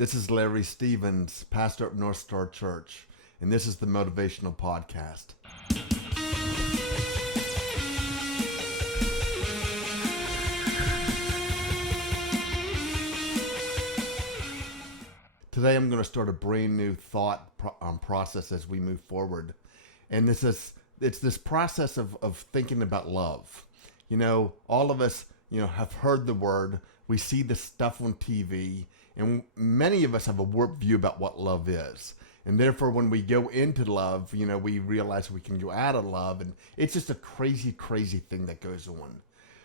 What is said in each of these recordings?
This is Larry Stevens, pastor at North Star Church, and this is the Motivational Podcast. Today I'm going to start a brand new thought process as we move forward. And it's this process of thinking about love. You know, all of us, have heard the word. We see the stuff on TV, and many of us have a warped view about what love is. And therefore, when we go into love, we realize we can go out of love, and it's just a crazy, crazy thing that goes on.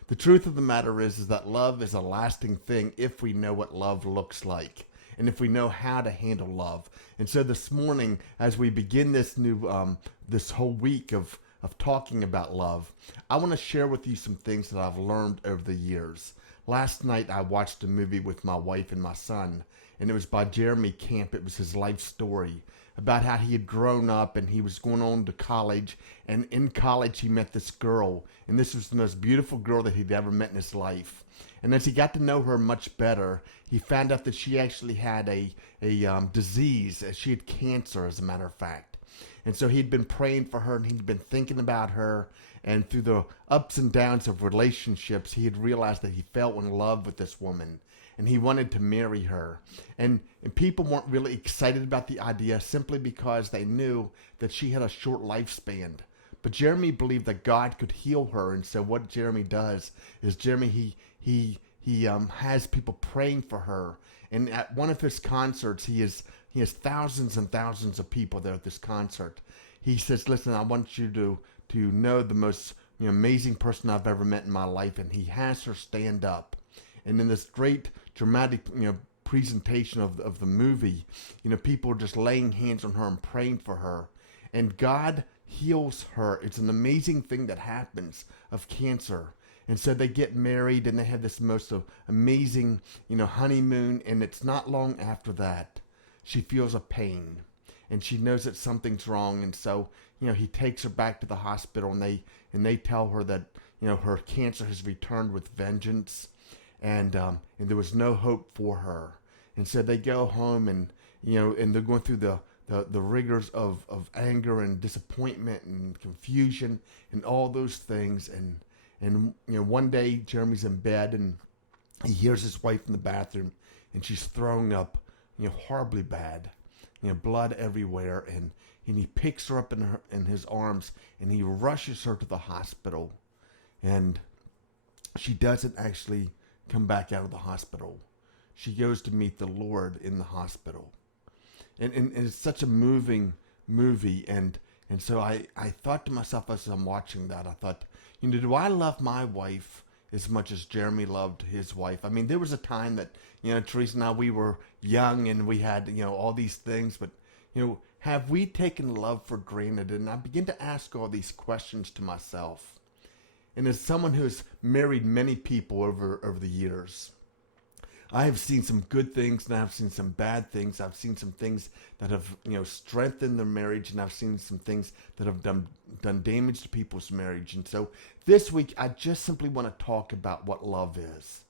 The truth of the matter is that love is a lasting thing if we know what love looks like, and if we know how to handle love. And so this morning, as we begin this new, this whole week of talking about love, I want to share with you some things that I've learned over the years. Last night, I watched a movie with my wife and my son, and it was by Jeremy Camp. It was his life story about how he had grown up and he was going on to college, and in college he met this girl, and this was the most beautiful girl that he'd ever met in his life. And as he got to know her much better, he found out that she actually had a disease. She had cancer, as a matter of fact. And so he'd been praying for her, and he'd been thinking about her. And through the ups and downs of relationships, he had realized that he fell in love with this woman, and he wanted to marry her. And people weren't really excited about the idea simply because they knew that she had a short lifespan. But Jeremy believed that God could heal her, and so what Jeremy does is he has people praying for her. And at one of his concerts, he has thousands and thousands of people there at this concert. He says, "Listen, I want you to know the most amazing person I've ever met in my life," and he has her stand up. And in this great dramatic presentation of the movie, people are just laying hands on her and praying for her, and God heals her. It's an amazing thing that happens of cancer. And so they get married, and they have this most amazing honeymoon, and it's not long after that she feels a pain, and she knows that something's wrong. And so he takes her back to the hospital, and they tell her that her cancer has returned with vengeance, and there was no hope for her. And so they go home, and and they're going through the rigors of anger and disappointment and confusion and all those things. And one day Jeremy's in bed, and he hears his wife in the bathroom, and she's throwing up horribly bad, blood everywhere, and he picks her up in his arms, and he rushes her to the hospital. And she doesn't actually come back out of the hospital. She goes to meet the Lord in the hospital. And it's such a moving movie. And so I thought to myself as I'm watching that, I thought, do I love my wife as much as Jeremy loved his wife? I mean, there was a time that, Teresa and I, we were young, and we had, all these things, but, have we taken love for granted? And I begin to ask all these questions to myself. And as someone who has married many people over the years, I have seen some good things, and I've seen some bad things. I've seen some things that have, strengthened their marriage, and I've seen some things that have done damage to people's marriage. And so this week, I just simply want to talk about what love is.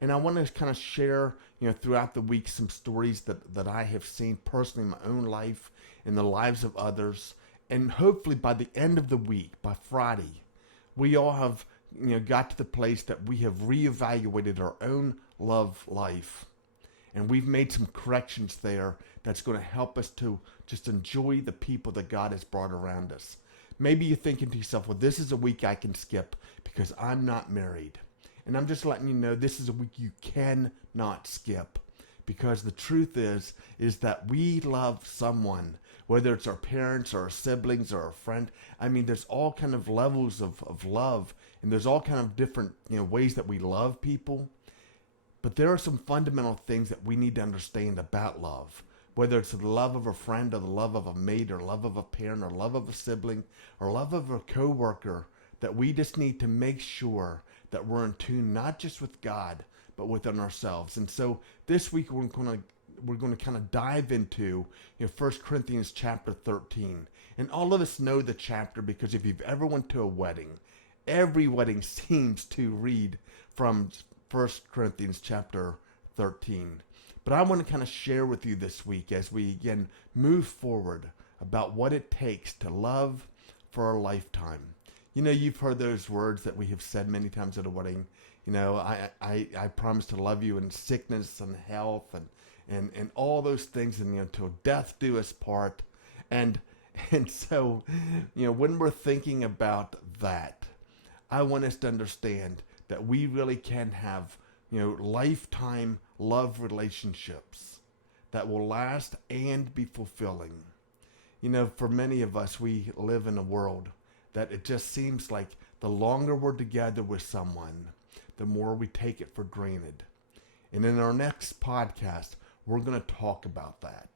And I want to kind of share, throughout the week, some stories that I have seen personally in my own life, in the lives of others. And hopefully by the end of the week, by Friday, we all have, got to the place that we have reevaluated our own love life. And we've made some corrections there that's going to help us to just enjoy the people that God has brought around us. Maybe you're thinking to yourself, well, this is a week I can skip because I'm not married. And I'm just letting you know this is a week you cannot skip, because the truth is that we love someone, whether it's our parents or our siblings or our friend. I mean, there's all kind of levels of love, and there's all kind of different ways that we love people. But there are some fundamental things that we need to understand about love, whether it's the love of a friend or the love of a mate or love of a parent or love of a sibling or love of a coworker, that we just need to make sure that we're in tune not just with God, but within ourselves. And so this week we're going to kind of dive into 1 Corinthians chapter 13. And all of us know the chapter because if you've ever went to a wedding, every wedding seems to read from 1 Corinthians chapter 13. But I want to kind of share with you this week as we again move forward about what it takes to love for a lifetime. You know, you've heard those words that we have said many times at a wedding. You know, I promise to love you in sickness and health and all those things, and till death do us part. And and so, when we're thinking about that, I want us to understand that we really can have, lifetime love relationships that will last and be fulfilling. For many of us, we live in a world that it just seems like the longer we're together with someone, the more we take it for granted. And in our next podcast, we're going to talk about that.